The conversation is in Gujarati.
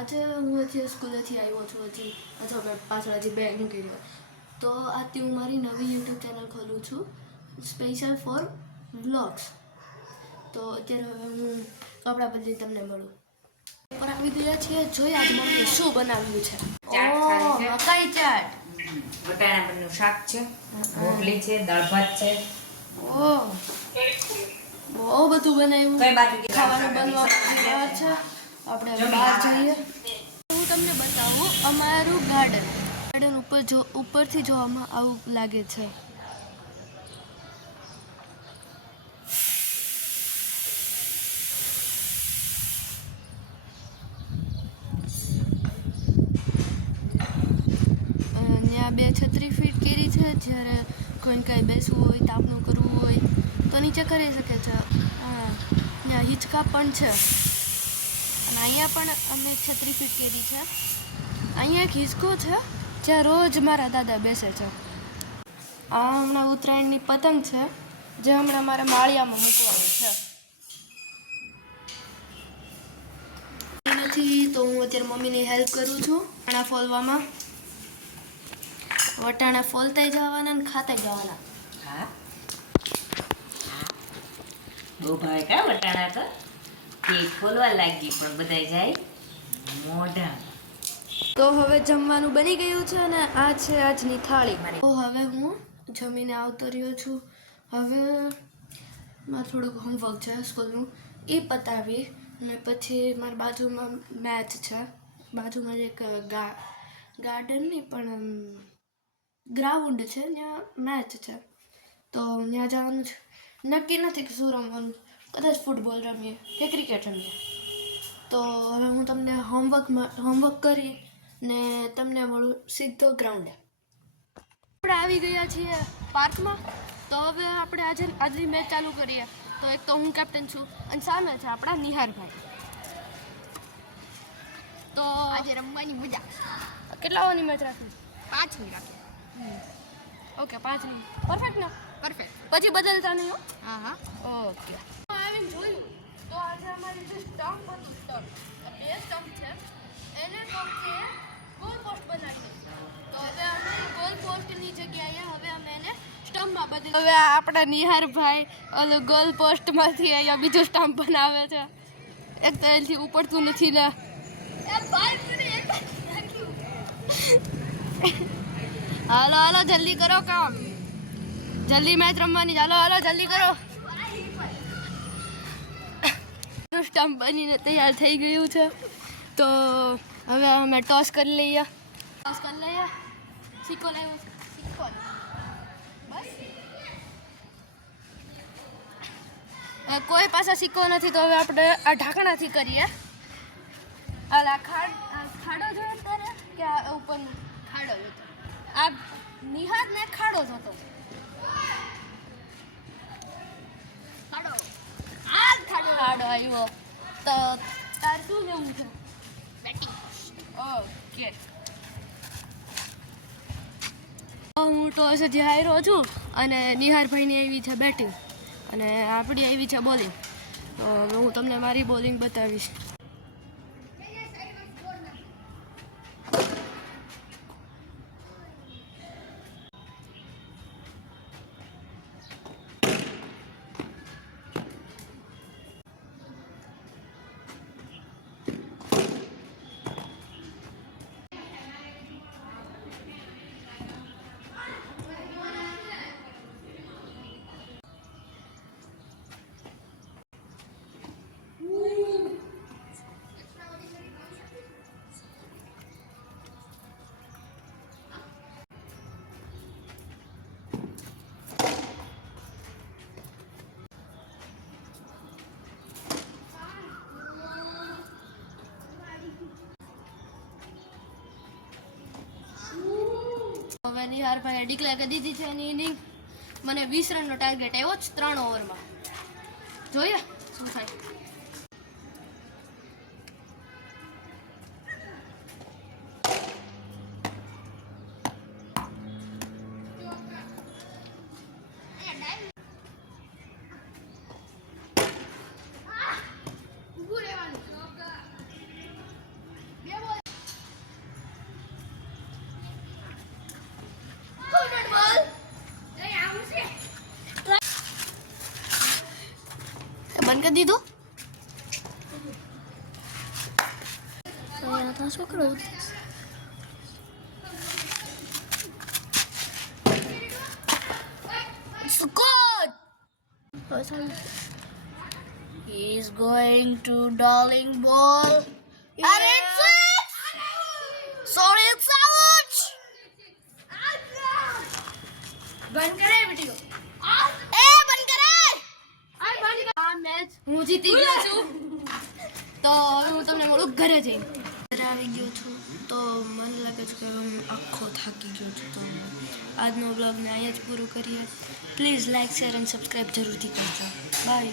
આજે હું હજી સ્કૂલેથી આવ્યો છું અથવા પાછળ હજી બેગ મૂકી રહ્યો તો આજથી હું મારી નવી યુટ્યુબ ચેનલ ખોલું છું સ્પેશિયલ ફોર વ્લોગ્સ. તો અત્યારે હવે હું કપડાં બદલી તમને મળું પર આવી ગયા છીએ. જોઈએ આજે મમ્મીએ શું બનાવ્યું છે. મકાઈ ચાટ, બટાણા પરનું શાક છે, રોટલી છે, દાળ ભાત છે. ઓહ બહુ બધું બનાવ્યું. કઈ બાજુ ખાવાનું બનવા તૈયાર છે. આપણે બહાર જઈએ. હું તમને બતાવું અમારું ગાર્ડન ઉપરથી જોવામાં આવું લાગે છે. ત્યાં બે છત્રી ફીટ કેરી છે. જ્યારે કોઈને કાંઈ બેસવું હોય, તાપનું કરવું હોય તો નીચે કરી શકે છે. ત્યાં હિંચકા પણ છે અને અહીંયા પણ અમે છત્રી ફીટ કેરી છે. અહીંયા એક હિંચકો છે જ્યાં રોજ મારા દાદા બેસે છે. આ હમણાં ઉત્તરાયણની પતંગ છે જે હમણાં મારે માળિયામાં મૂકવાની છે. નથી તો હું અત્યારે મમ્મીની હેલ્પ કરું છું વટાણા ફોલવામાં. વટાણા ફોલતા જવાના ને ખાતા જવાના. હા બહુ ભાવે કા વટાણા તો તે ખોલવા લાગી પણ બધાય જાય મોઢા. તો હવે જમવાનું બની ગયું છે અને આ છે આજની થાળી. તો હવે હું જમીને આવતો રહ્યો છું. હવે મારે થોડુંક હોમવર્ક છે સ્કૂલનું એ પતાવી અને પછી મારી બાજુમાં મેચ છે. બાજુમાં એક ગાર્ડન નહીં પણ ગ્રાઉન્ડ છે, ત્યાં મેચ છે તો ત્યાં જવાનું છે. નક્કી નથી કે શું રમવાનું, કદાચ ફૂટબોલ રમીએ કે ક્રિકેટ રમીએ. તો હવે હું તમને હોમવર્ક કરી ને તમને મળું સીધો ગ્રાઉન્ડે. આપણે આવી ગયા છીએ પાર્કમાં. તો હવે આપણે આજની મેચ ચાલુ કરીએ. તો એક તો હું કેપ્ટન છું અને સામે છે આપણા નિહારભાઈ. તો આજે રમવાની મજા. કેટલા ઓવરની મેચ રાખવી? 5ની રાખી. ઓકે 5ની પરફેક્ટ ને? પરફેક્ટ. પછી બદલતા નહીં હો. હા. ઓકે. આવીને જોયું તો આજે અમારી જે સ્ટમ્પ હતું, બે સ્ટમ્પ છે એને કોઈએ ગોલ પોસ્ટ બનાવી. તો હવે અમે ગોલ પોસ્ટની જગ્યાએ હવે અમે એને સ્ટમ્પમાં બદલી. હવે આપણા નિહારભાઈ ઓલું ગોલ પોસ્ટમાંથી અહીંયા બીજું સ્ટમ્પ બનાવે છે. એક તો એનાથી ઉપડતું નથી ને. હાલો જલ્દી કરો કામ. જલ્દી મેચ રમવાની. હાલો જલ્દી કરો. સ્ટમ્પ બનીને તૈયાર થઈ ગયું છે. તો હવે અમે ટોસ કરી લઈએ. સિક્કો લાવ્યો છે. સિક્કો. બસ. કોઈ પાસે સિક્કો નથી તો હવે આપણે આ ઢાંકણાથી કરીએ. આ ખાડો જોયો તારે કે આ ઉપર ખાડો હતો. આ નિહારને ખાડો જ હતો. ખાડો. ખાડો આવ્યો. તો તાર શું લેવું છે? બેટિંગ. ઓકે. હું ટોસ હજી હાર્યો છું અને નિહારભાઈની આવી છે બેટિંગ અને આપણી આવી છે બોલિંગ. તો હવે હું તમને મારી બોલિંગ બતાવીશ. હવે નિહારભાઈએ ડિક્લેર કરી દીધી છે એની ઇનિંગ. મને 20 રનનો ટાર્ગેટ આવ્યો જ 3 ઓવરમાં. જોઈએ શું થાય. ઊભું રહેવાનું. 2 બંધ કરી દીધો. અહીંયા તો શું કરું? Good. He's going to darling ball. And it's it. Sorry, it's out. બંધ કરે વિડિયો. એ બંધ કરે. આ મેચ હું જીતી ગયો છું. તો હવે હું તમને મળું ઘરે જઈને. ઘરે આવી ગયો છું તો મને લાગે છે કે હું આખો થાકી ગયો છું. તો આજનો વ્લોગને અહીંયા જ પૂરું કરીએ. પ્લીઝ લાઇક શેર અને સબસ્ક્રાઈબ જરૂરથી કરજો. બાય.